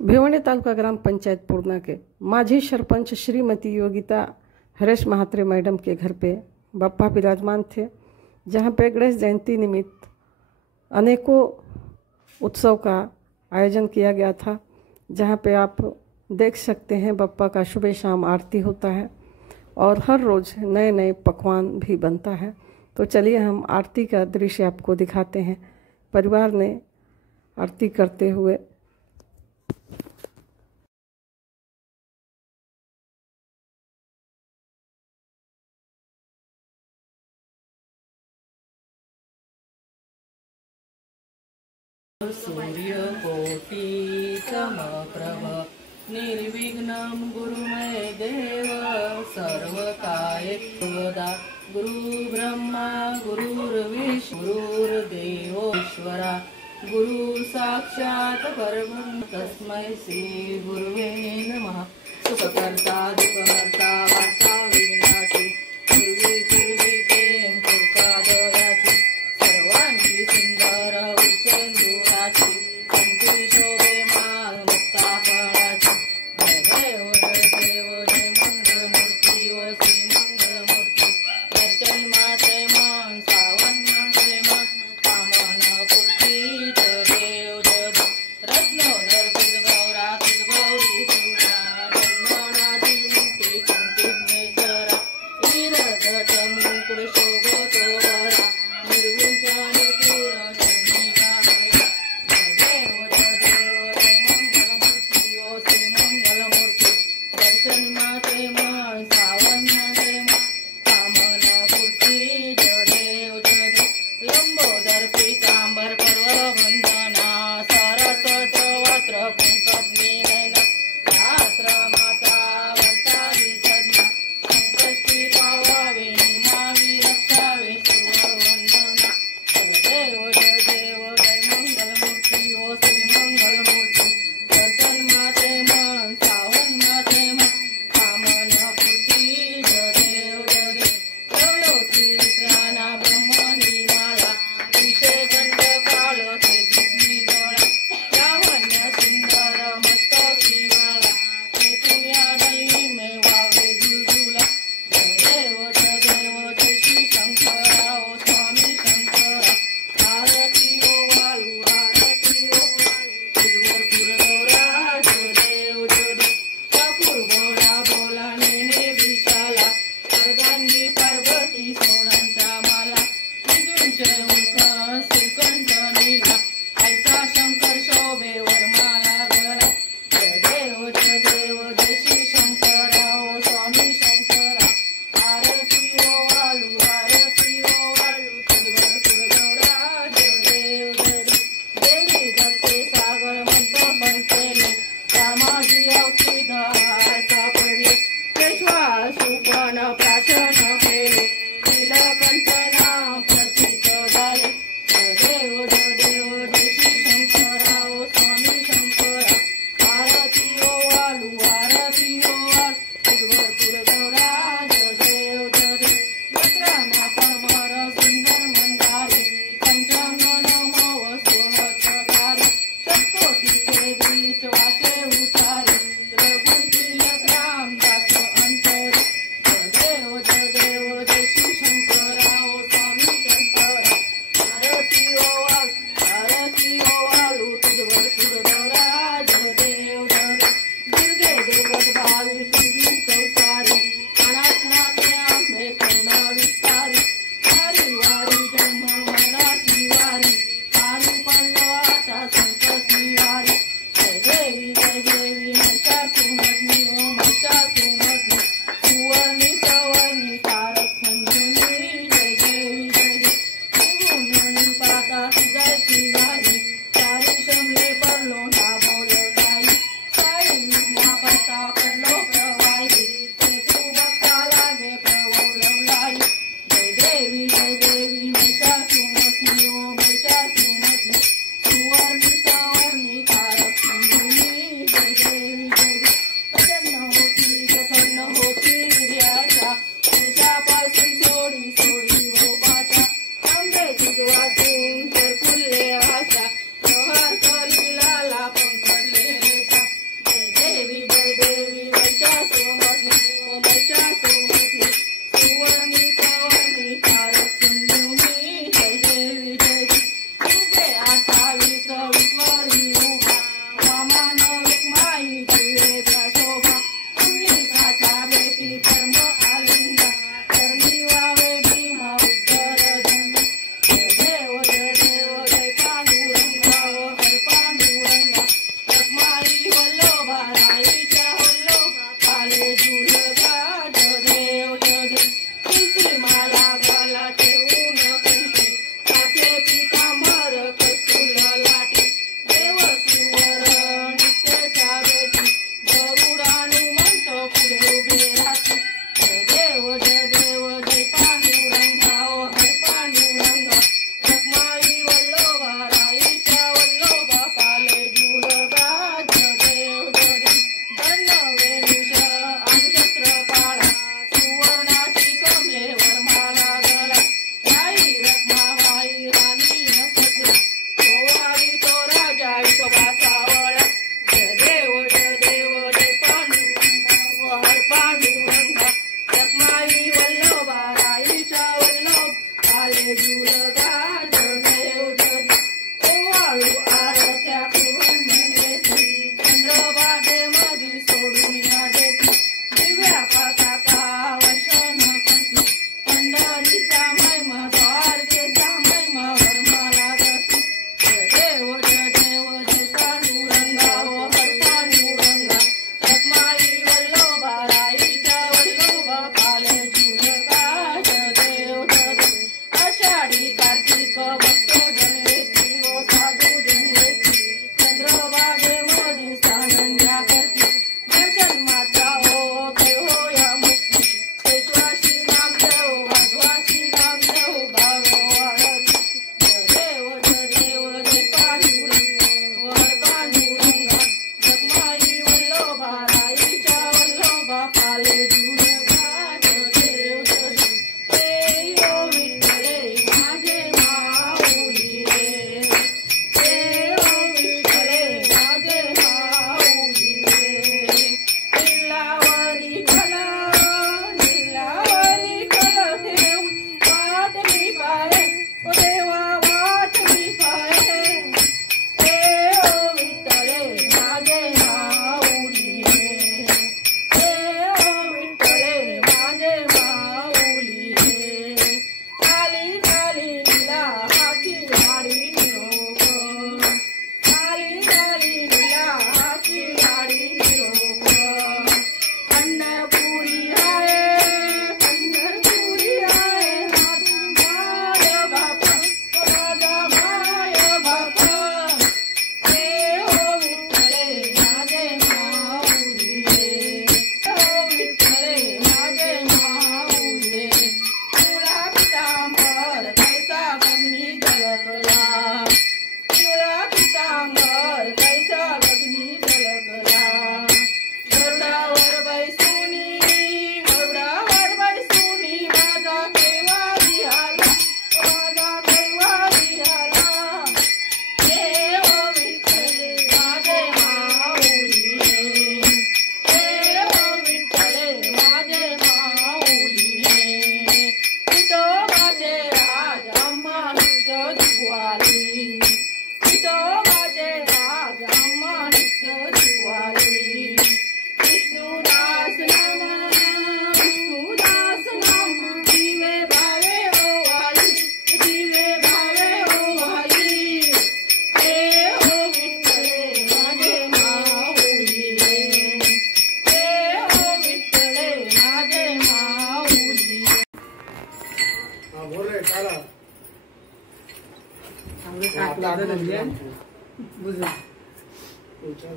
भिवंडी तालुका ग्राम पंचायत पूर्णा के माजी सरपंच श्रीमती योगिता हरेश महात्रे मैडम के घर पे बप्पा विराजमान थे, जहाँ पे गणेश जयंती निमित्त अनेकों उत्सव का आयोजन किया गया था। जहाँ पे आप देख सकते हैं बप्पा का सुबह शाम आरती होता है और हर रोज़ नए नए पकवान भी बनता है। तो चलिए हम आरती का दृश्य आपको दिखाते हैं। परिवार ने आरती करते हुए सूर्यकोटि समप्रभ निर्विघ्नं गुरुमय देव सर्वकार्येषु गुरु ब्रह्मा गुरुर्विष्णु गुरुर्देवो ईश्वरा गुरु साक्षात् परब्रह्म तस्मै श्री गुरुवे नमः। सुखकर्ता दुःखहर्ता वार्ता विघ्नाची पूर्वी प्रेम पुरकादयाची सर्वांची सुंदर उषेंदुराची कंठी शोभे माळ मुक्ता फळाची जय देव जय मंगलमूर्ती ओ श्री मंगलमूर्ती दर्शन मासे मन सावन मासे मन कामना पूर्ती देव जय रत्नोदर तुझ गौरा तुझ गौरी तुझा रत्नाची मुक्ती कंठेश्वरा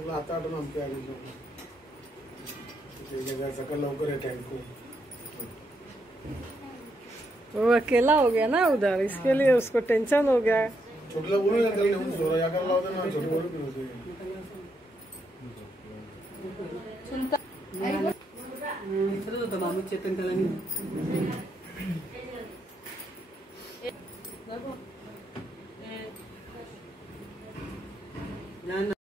आता आठवण आमच्या जगह सकल लवकर है टाइम को। वो अकेला हो गया ना उधर, इसके लिए उसको टेंशन हो गया। छोटे लोग बोलो कर ले जोरा या कर लाओ ना छोटे बोलो क्यों होते सुनता इथं होतं मामू चेतन कलानी